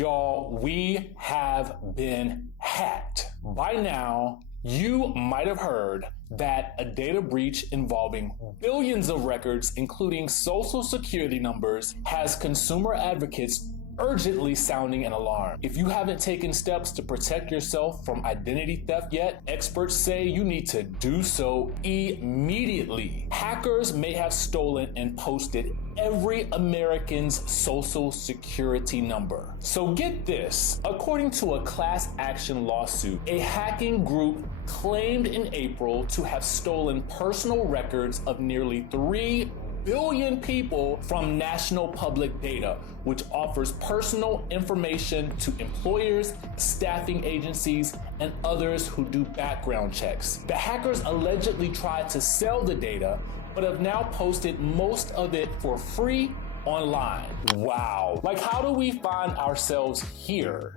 Y'all, we have been hacked. By now, you might have heard that a data breach involving billions of records, including social security numbers, has consumer advocates urgently sounding an alarm. If you haven't taken steps to protect yourself from identity theft yet, experts say you need to do so immediately. Hackers may have stolen and posted every American's social security number. So get this, according to a class action lawsuit, a hacking group claimed in April to have stolen personal records of nearly 3 billion people from national public data, which offers personal information to employers, staffing agencies, and others who do background checks. The hackers allegedly tried to sell the data, but have now posted most of it for free online. Wow. Like, how do we find ourselves here?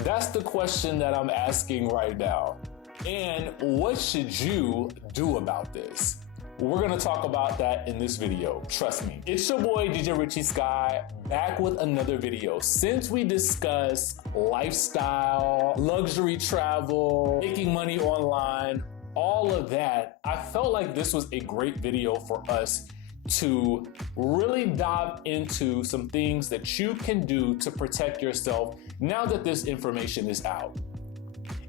That's the question that I'm asking right now. And what should you do about this? We're gonna talk about that in this video, trust me. It's your boy, DJ Richie Sky, back with another video. Since we discussed lifestyle, luxury travel, making money online, all of that, I felt like this was a great video for us to really dive into some things that you can do to protect yourself now that this information is out.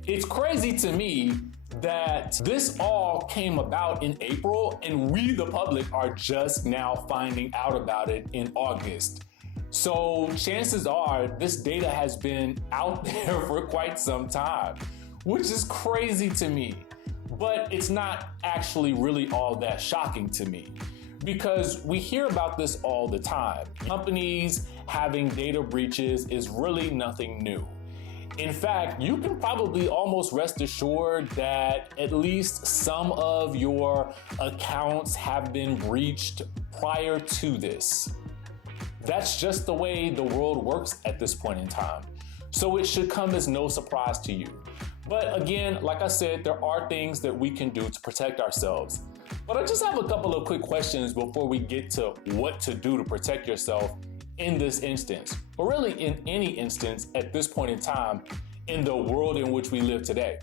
It's crazy to me that this all came about in April and we, the public, are just now finding out about it in August. So chances are this data has been out there for quite some time, which is crazy to me. But it's not actually really all that shocking to me, because we hear about this all the time. Companies having data breaches is really nothing new. In fact, you can probably almost rest assured that at least some of your accounts have been breached prior to this. That's just the way the world works at this point in time. So it should come as no surprise to you. But again, like I said, there are things that we can do to protect ourselves. But I just have a couple of quick questions before we get to what to do to protect yourself in this instance, or really in any instance at this point in time in the world in which we live today.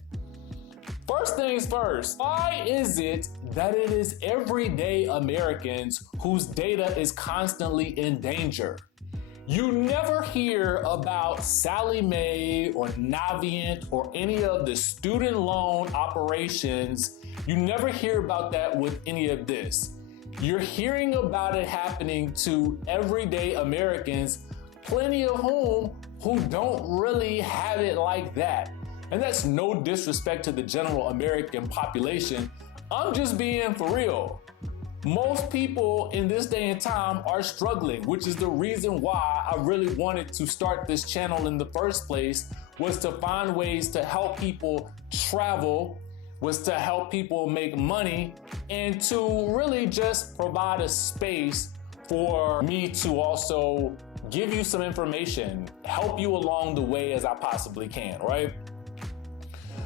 First things first, why is it that it is everyday Americans whose data is constantly in danger? You never hear about Sallie Mae or Navient or any of the student loan operations. You never hear about that with any of this. You're hearing about it happening to everyday Americans, plenty of whom who don't really have it like that. And that's no disrespect to the general American population. I'm just being for real. Most people in this day and time are struggling, which is the reason why I really wanted to start this channel in the first place, was to find ways to help people travel, was to help people make money, and to really just provide a space for me to also give you some information, help you along the way as I possibly can, right?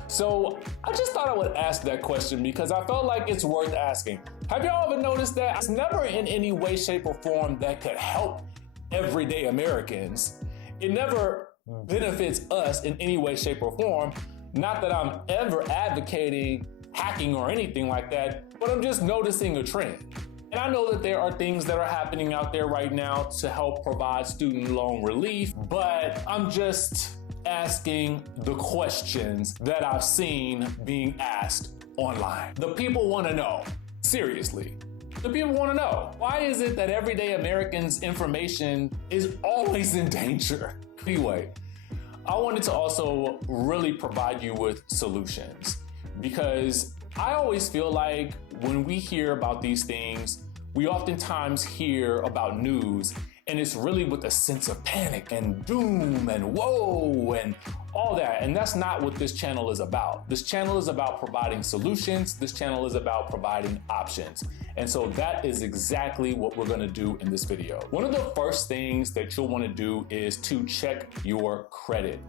So I just thought I would ask that question because I felt like it's worth asking. Have y'all ever noticed that? It's never in any way, shape, or form that could help everyday Americans. It never benefits us in any way, shape, or form. Not that I'm ever advocating hacking or anything like that, but I'm just noticing a trend. And I know that there are things that are happening out there right now to help provide student loan relief, but I'm just asking the questions that I've seen being asked online. The people want to know, seriously. The people want to know, why is it that everyday Americans' information is always in danger? Anyway, I wanted to also really provide you with solutions, because I always feel like when we hear about these things, we oftentimes hear about news and it's really with a sense of panic and doom and whoa and all that. And that's not what this channel is about. This channel is about providing solutions. This channel is about providing options. And so that is exactly what we're gonna do in this video. One of the first things that you'll wanna do is to check your credit.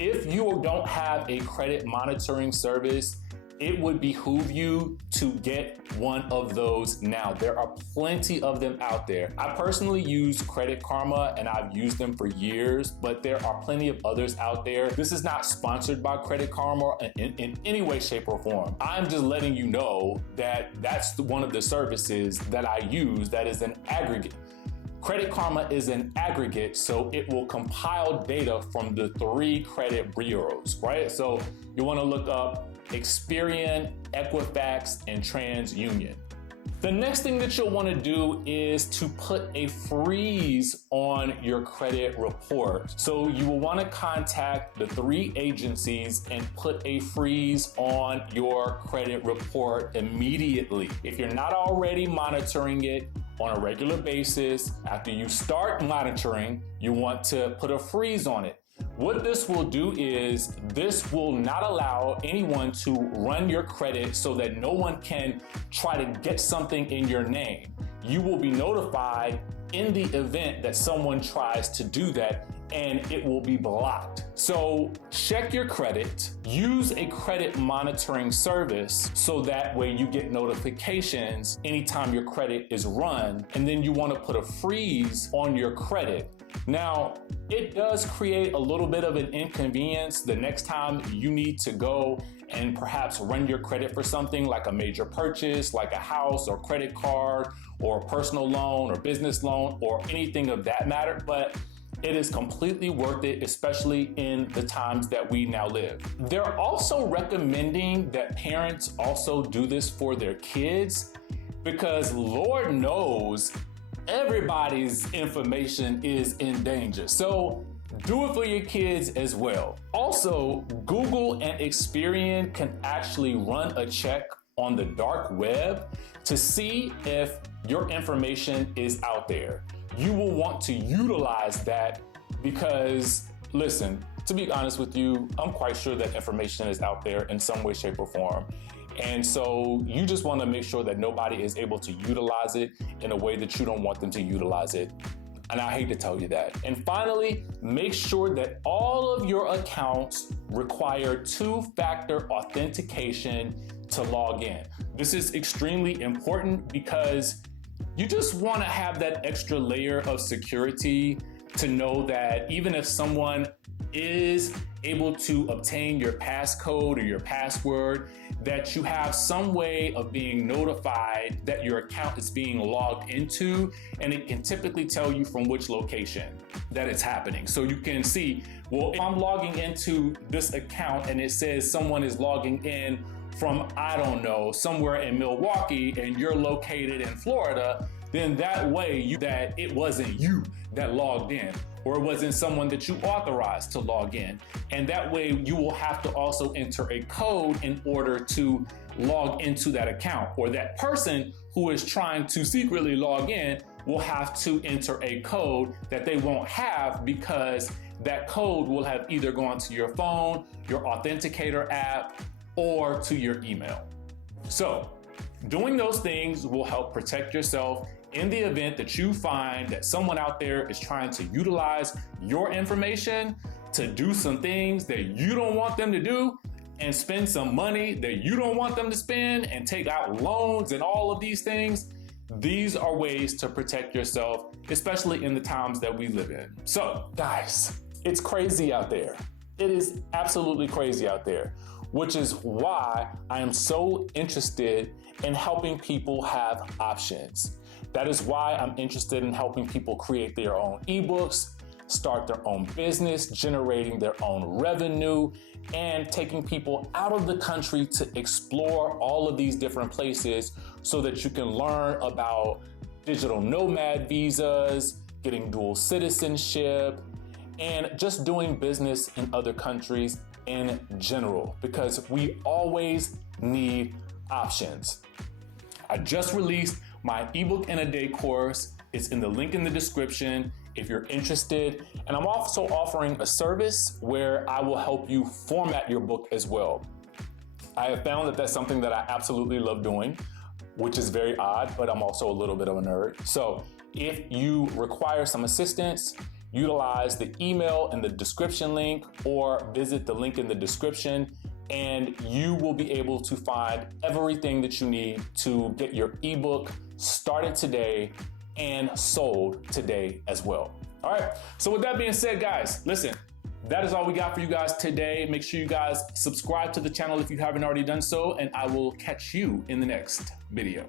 If you don't have a credit monitoring service, it would behoove you to get one of those now. There are plenty of them out there. I personally use Credit Karma and I've used them for years, but there are plenty of others out there. This is not sponsored by Credit Karma in any way, shape, or form. I'm just letting you know that that's one of the services that I use that is an aggregate. Credit Karma is an aggregate, so it will compile data from the 3 credit bureaus, right? So you want to look up Experian, Equifax, and TransUnion. The next thing that you'll want to do is to put a freeze on your credit report. So you will want to contact the 3 agencies and put a freeze on your credit report immediately. If you're not already monitoring it on a regular basis, after you start monitoring, you want to put a freeze on it. What this will do is this will not allow anyone to run your credit so that no one can try to get something in your name. You will be notified in the event that someone tries to do that, and it will be blocked. So check your credit, use a credit monitoring service so that way you get notifications anytime your credit is run, and then you want to put a freeze on your credit. Now, it does create a little bit of an inconvenience the next time you need to go and perhaps run your credit for something like a major purchase, like a house or credit card or a personal loan or business loan or anything of that matter, but it is completely worth it, especially in the times that we now live. They're also recommending that parents also do this for their kids because Lord knows everybody's information is in danger. So do it for your kids as well. Also, Google and Experian can actually run a check on the dark web to see if your information is out there. You will want to utilize that because, listen, to be honest with you, I'm quite sure that information is out there in some way, shape, or form. And so you just want to make sure that nobody is able to utilize it in a way that you don't want them to utilize it. And I hate to tell you that. And finally, make sure that all of your accounts require 2-factor authentication to log in. This is extremely important because you just want to have that extra layer of security to know that even if someone is able to obtain your passcode or your password, that you have some way of being notified that your account is being logged into, and it can typically tell you from which location that it's happening. So you can see, well, if I'm logging into this account and it says someone is logging in from, I don't know, somewhere in Milwaukee and you're located in Florida, then that way that it wasn't you that logged in, or it wasn't someone that you authorized to log in. And that way you will have to also enter a code in order to log into that account, or that person who is trying to secretly log in will have to enter a code that they won't have because that code will have either gone to your phone, your authenticator app, or to your email. So doing those things will help protect yourself in the event that you find that someone out there is trying to utilize your information to do some things that you don't want them to do and spend some money that you don't want them to spend and take out loans and all of these things. These are ways to protect yourself, especially in the times that we live in. So guys, it's crazy out there. It is absolutely crazy out there, which is why I am so interested in helping people have options. That is why I'm interested in helping people create their own ebooks, start their own business, generating their own revenue, and taking people out of the country to explore all of these different places so that you can learn about digital nomad visas, getting dual citizenship, and just doing business in other countries in general, because we always need options. I just released my ebook in a day course. It's in the link in the description if you're interested. And I'm also offering a service where I will help you format your book as well. I have found that that's something that I absolutely love doing, which is very odd, but I'm also a little bit of a nerd. So if you require some assistance, utilize the email in the description link or visit the link in the description and you will be able to find everything that you need to get your ebook started today and sold today as well. All right, so with that being said, guys, listen, that is all we got for you guys today. Make sure you guys subscribe to the channel if you haven't already done so, and I will catch you in the next video.